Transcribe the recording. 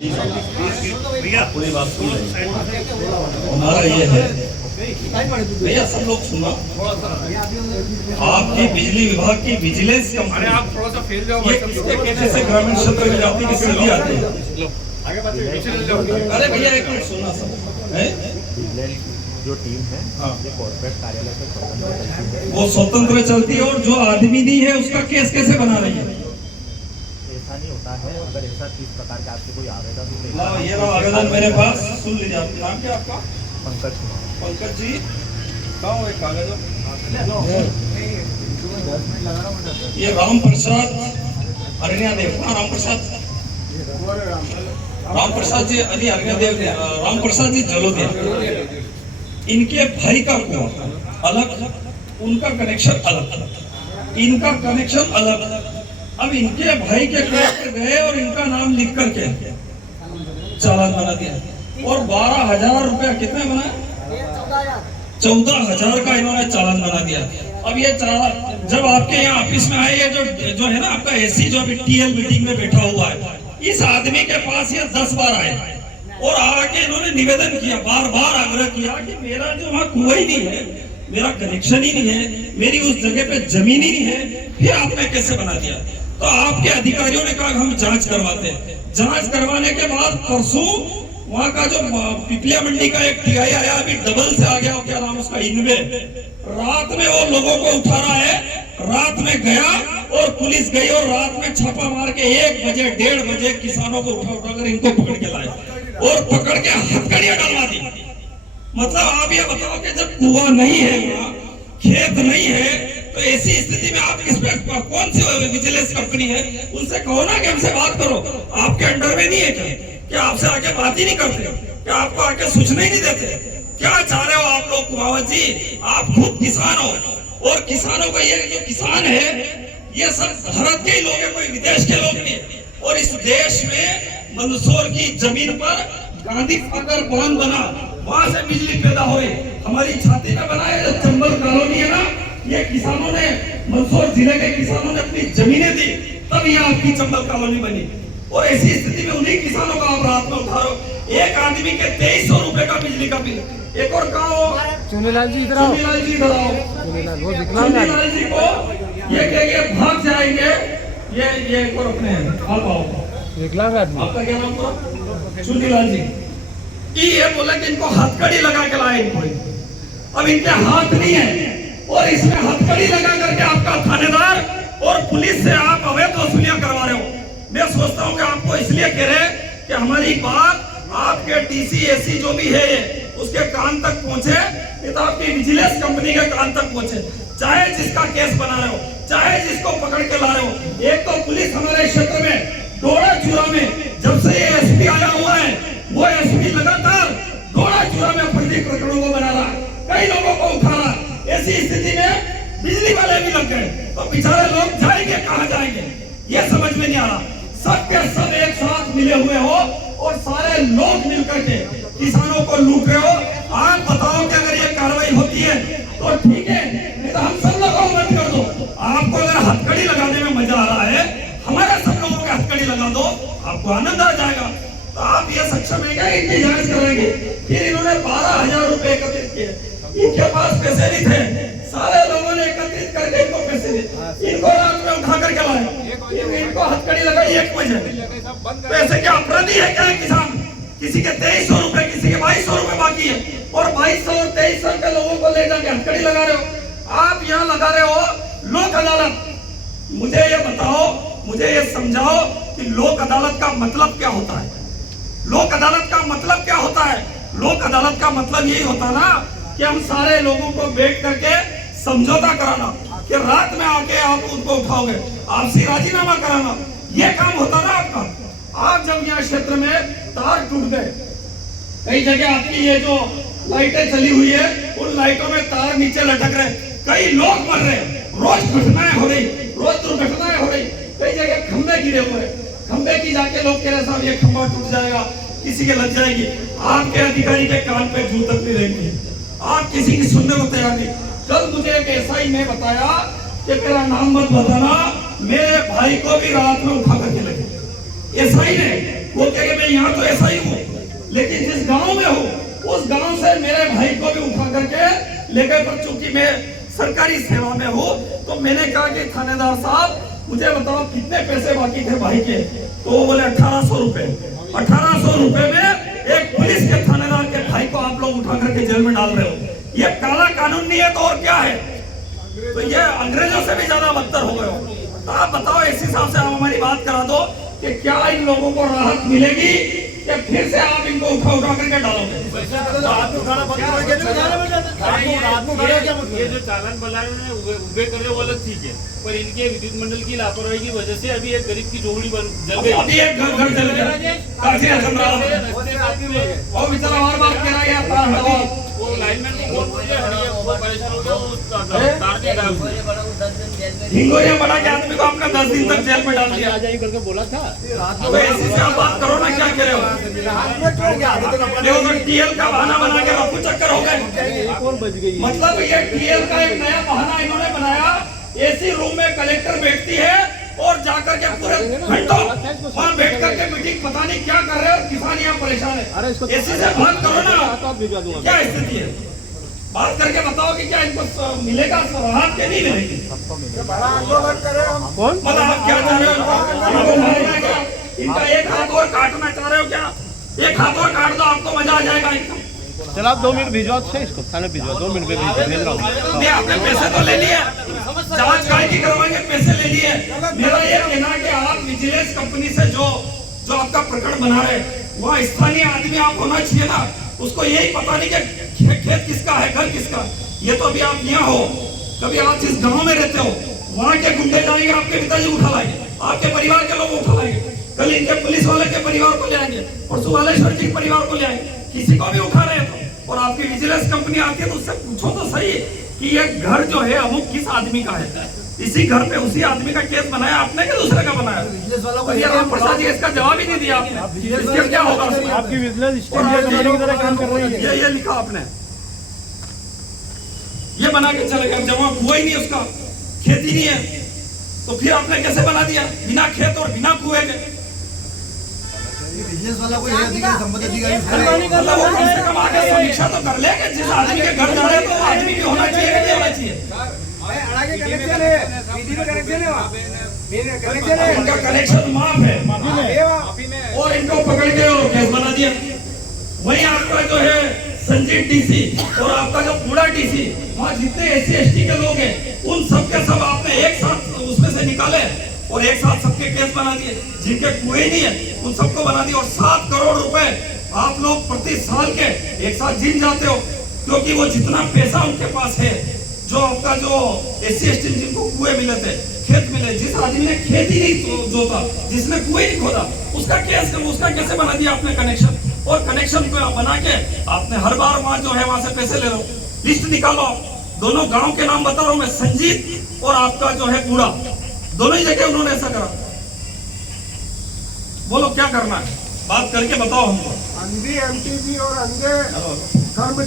पूरी बात सुन हमारा ये है भैया, सब लोग सुनो। आपकी बिजली विभाग की विजिलेंस कंपनी, आप थोड़ा सा फेल जाओ, ये किसके कहने से ग्रामीण क्षेत्र में जाती है, किससे भी आती है? अरे भैया एक मिनट सुनना सब। जो टीम है ये कॉर्पोरेट कार्यालय से स्वतंत्र चलती है, वो स्वतंत्र चलती है, और जो आदमी नहीं है उसका केस कैसे बना रही है? ऐसा नहीं होता है। अगर ऐसा किस प्रकार का आपसे कोई आवेदन ला, ये रहा आवेदन मेरे पास, सुन लीजिए। आपका नाम क्या? आपका पंकज कुमार। पंकज जी, कहाँ हो एक कागज? ये राम प्रसाद अरण्या देव, हाँ राम प्रसाद जी अली अरण्या देव, राम प्रसाद जी जलोदिया। इनके भाई का कुआं अलग, उनका कनेक्शन अलग, इनका कनेक्शन अलग। अब इनके भाई के कुआं पर गए और इनका नाम लिख करके चालान बना दिया, और 12,000 रुपया कितने बनाए? 14,000 का इन्होंने चालान बना दिया। अब ये चालान जब आपके यहाँ ऑफिस में आए, ये जो है ना आपका एसी, जो अभी टीएल मीटिंग में बैठा हुआ है, इस आदमी के पास ये 10 बार आए और आके इन्होंने निवेदन किया, बार बार आग्रह किया कि मेरा जो वहाँ कुआं ही नहीं है, मेरा कनेक्शन ही नहीं है, मेरी उस जगह पे जमीन ही नहीं है, फिर आपने कैसे बना दिया? तो आपके अधिकारियों ने कहा हम जांच करवाते हैं। जांच करवाने के बाद परसों वहाँ का जो पिपलिया मंडी का एक टीआई आया, अभी डबल से आ गया, क्या नाम उसका, इनवे, रात में वो लोगों को उठा रहा है। रात में गया और पुलिस गई और रात में छापा मार के 1 बजे 1:30 बजे किसानों को उठा कर इनको पकड़ के लाए और पकड़ के हथकड़ियां डलवा दी। मतलब आप ये बताओ कि जब कुआं नहीं है, वहाँ खेत नहीं है, तो ऐसी स्थिति में आप किस पे, कौन सी विजिलेंस कंपनी है? उनसे कहो ना कि हमसे बात करो। आपके अंडर में नहीं है क्या आपसे आके बात ही नहीं करते? क्या आपको आके सूचना ही नहीं देते? क्या चाह रहे हो आप लोग? कुमावत जी, आप खुद किसान हो, और किसानों का ये जो किसान है, ये सब भारत के ही लोग हैं, कोई विदेश के लोग नहीं है। और इस देश में मंदसौर की जमीन पर गांधी सागर बांध बना, वहां से बिजली पैदा हुई। हमारी छाती में बनाया जो चंबल कॉलोनी है ना, ये किसानों ने, मंदसौर जिले के किसानों ने अपनी जमीनें दी, तब यहाँ आपकी चंबल कॉलोनी बनी। और ऐसी स्थिति में उन्हीं किसानों का आप रात में उठा रहे हो। एक आदमी के 2300 रुपए का बिजली का बिल। एक और कहा हो, चुनीलाल जी इधर आओ, चुनीलाल जी इधर आओ। चुनीलाल जी को ये कहेंगे भाग जाएंगे, ये एक और अपने आप आओ। विकलांग आदमी, आपका क्या नाम पूरा? चुनीलाल जी। ये बोला कि इनको हथकड़ी लगा के लाए इनको। अब इनके हाथ नहीं है, और इसमें हथकड़ी लगा करके आपका थानेदार और पुलिस से आप अवैध वसूलियां करवा रहे हो। मैं सोचता हूं कि आपको इसलिए कह रहे हैं कि हमारी बात आपके टीसी एसी जो भी है उसके कान तक पहुंचे, ये तो आपकी विजिलेंस कंपनी के कान तक पहुंचे। चाहे जिसका केस बना रहे हो, चाहे जिसको पकड़ के ला रहे हो। एक तो पुलिस हमारे क्षेत्र में डोड़ा चूरा में, जब से ये एसपी आया हुआ है, वो एसपी लगातार डोड़ा चूरा में फर्जी प्रकरणों को बना रहा है, कई लोगों को उठा रहा है। ऐसी स्थिति में बिजली वाले भी लग गए, तो बेचारे लोग जाएंगे कहाँ जाएंगे, ये समझ में नहीं आ रहा। सब के सब एक साथ मिले हुए हो और सारे लोग मिलकर के किसानों को लूट रहे हो। आप बताओ कि अगर ये कार्रवाई होती है तो ठीक है, नहीं तो हम सब लोगों को बंद कर दो। आपको अगर हथकड़ी लगाने में मजा आ रहा है, हमारे सब लोगों के हथकड़ी लगा दो, आपको आनंद आ जाएगा। तो आप ये सक्षम है क्या इनकी जांच कराएंगे? फिर इन्होंने 12,000 रुपए एकत्रित किए, इनके पास पैसे नहीं थे, सारे लोगों ने एकत्रित करके इनको पैसे दिए, इनको रात में उठा करके लाए, इनको हथकड़ी लगाई 1 बजे। पैसे क्या अपराधी है क्या किसान? किसी के 2300 रुपए, किसी के 2200 रुपए बाकी है, और 2200 और 2300 के लोगों को ले जाके हथकड़ी लगा रहे हो। आप यहाँ लगा रहे हो लोक अदालत। मुझे ये बताओ, मुझे ये समझाओ कि लोक अदालत का मतलब क्या होता है? लोक अदालत का मतलब क्या होता है? लोक अदालत का मतलब यही होता ना कि हम सारे लोगों को बैठ करके समझौता कराना, कि रात में आके आप उनको उठाओगे, आपसी राजीनामा कराना, ये काम होता ना आपका। आप जब यहाँ क्षेत्र में तार टूट गए, कई जगह आपकी ये जो लाइटें चली हुई है, उन लाइटों में तार नीचे लटक रहे, कई लोग मर रहे, रोज घटनाएं हो रही, रोज दुर्घटनाएं हो रही, कई जगह खंभे गिरे हुए, खंभे की जाके लोग कह रहे साहब ये खंभा टूट जाएगा, किसी के लग जाएगी। आपके अधिकारी के कान पे जू तक नहीं रहेंगे, आप किसी की सुनने को तैयार नहीं। कल मुझे एक एसआई ने बताया कि तेरा नाम मत बताना, मेरे भाई को भी रात में उठा करके लगे। एसआई ने वो कहेगा मैं यहाँ तो ऐसा ही हूँ, लेकिन जिस गांव में हूँ उस गांव से मेरे भाई को भी उठा करके लेकर, पर चूंकि मैं सरकारी सेवा में हूँ तो मैंने कहा कि थानेदार साहब मुझे बताओ कितने पैसे बाकी थे भाई के, तो वो बोले 1800 रुपए। 1800 रुपए में एक पुलिस के थानेदार के भाई को आप लोग उठा करके जेल में डाल रहे हो। ये काला कानून नहीं है तो और क्या है? तो ये अंग्रेजों से भी ज्यादा बदतर हो गए हो। तो आप बताओ, इस हिसाब से आप हमारी बात करा दो कि क्या इन लोगों को राहत मिलेगी या फिर से आप इनको उठा करके डालोगे? ये जो चालान बना रहे हैं उबे कर रहे वो अलग ठीक है, पर इनके विद्युत मंडल की लापरवाही की वजह से अभी एक गरीब की झोपड़ी जल गई। अभी एक घर जल गया, वो बेचारा बार कह रहा है वो लाइनमैन को फोन कर दिया, वो परेशान हो गया, उसका तार के गायब हो गया। हिंगोरिया बड़ा के आदमी को आपने 10 दिन तक जेल में डाल दिया। करके बोला था। तो ऐसी से आप बात करो ना, क्या कह रहे हो? देखो तो टीएल का बहाना बना के रफू चक्कर हो गए। मतलब ये टीएल का एक नया बहाना इन्होंने बनाया। एसी रूम में कलेक्टर बैठती है और जाकर के पूरे घंटों वहाँ बैठ करके मीटिंग पता नहीं क्या कर रहे हो, किसान यहाँ परेशान है। एसी से बात करो ना, क्या स्थिति है? बात करके बताओ कि क्या इनको मिलेगा राहत के नहीं मिलेगी? कौन? मतलब आप क्या चाह रहे हो? इनका एक हाथ और काटना चाह रहे हो क्या? एक हाथ और काट दो, आपको मजा आ जाएगा इनका। चलो आप 2 मिनट भिजवाओ इसको, थाने भिजवाओ, 2 मिनट में भेज रहा हूँ। नहीं, आपने पैसे तो ले लिए, जांच काय की करवाएंगे, पैसे ले लिए। मेरा ये कहना है कि आप विजिलेंस कंपनी से जो आपका प्रकरण बना रहे, वहाँ स्थानीय आदमी आप होना चाहिए ना। उसको यही पता नहीं कि खेत किसका है, घर किसका। ये तो अभी आप यहाँ हो, कभी आप जिस गाँव में रहते हो वहाँ के गुंडे जाएंगे, आपके पिताजी उठा लाएंगे, आपके परिवार के लोग उठा लाएंगे, कल इनके पुलिस वाले के परिवार को ले आएंगे, परसों वालेश्वर जी के परिवार को ले आएंगे, किसी को भी उठा रहे तो। और आपकी विजिलेंस कंपनी आती है तो उससे पूछो तो सही कि ये घर जो है अमुक किस आदमी का है। इसी घर पे उसी आदमी का केस बनाया आपने कि दूसरे का बनाया? राम प्रसाद जी इसका जवाब ही नहीं दिया आपने। इसके क्या होगा? आपकी विजिलेंस कंपनी की तरह काम कर रही है। ये लिखा आपने, ये बना के चले गए। जब वहाँ कुआं ही नहीं, उसका खेती नहीं है, तो फिर आपने कैसे बना दिया बिना खेत और बिना कुएं के? बिजनेस वाला कोई अधिकारी, संबंधित अधिकारी मतलब वो कम से कम आगे समीक्षा तो कर ले कि जिस आदमी के घर जा रहे हैं तो वो आदमी भी होना चाहिए कि नहीं होना चाहिए? इनका कनेक्शन माफ है और इनको पकड़ के और केस बना दिया। वही आपका जो है संजीव डीसी और आपका जो पूरा डीसी, वहाँ जितने एससी एसटी के लोग हैं उन सबके सब आपने एक साथ उसमें से निकाले और एक साथ सबके केस बना दिए। जिनके कुएं नहीं है उन सबको बना दिया। और 7 करोड़ रुपए आप लोग प्रति साल के एक साथ जीत जाते हो, क्योंकि वो जितना पैसा उनके पास है, जो आपका जो एससी एसटी जिनको कुएं मिले थे, खेत मिले, जिस आदमी ने खेत ही नहीं जोता, जिसने कुएं नहीं खोदा, उसका कैसे बना दिया आपने कनेक्शन? और कनेक्शन को बना के आपने हर बार वहाँ जो है वहां से पैसे ले लो। लिस्ट निकालो, दोनों गांव के नाम बता रहा हूं मैं, संजीत और आपका जो है कूड़ा, दोनों ही जगह उन्होंने ऐसा करा। बोलो क्या करना है, बात करके बताओ हमको। अंधी एमटीबी और अंधे कर्मचारी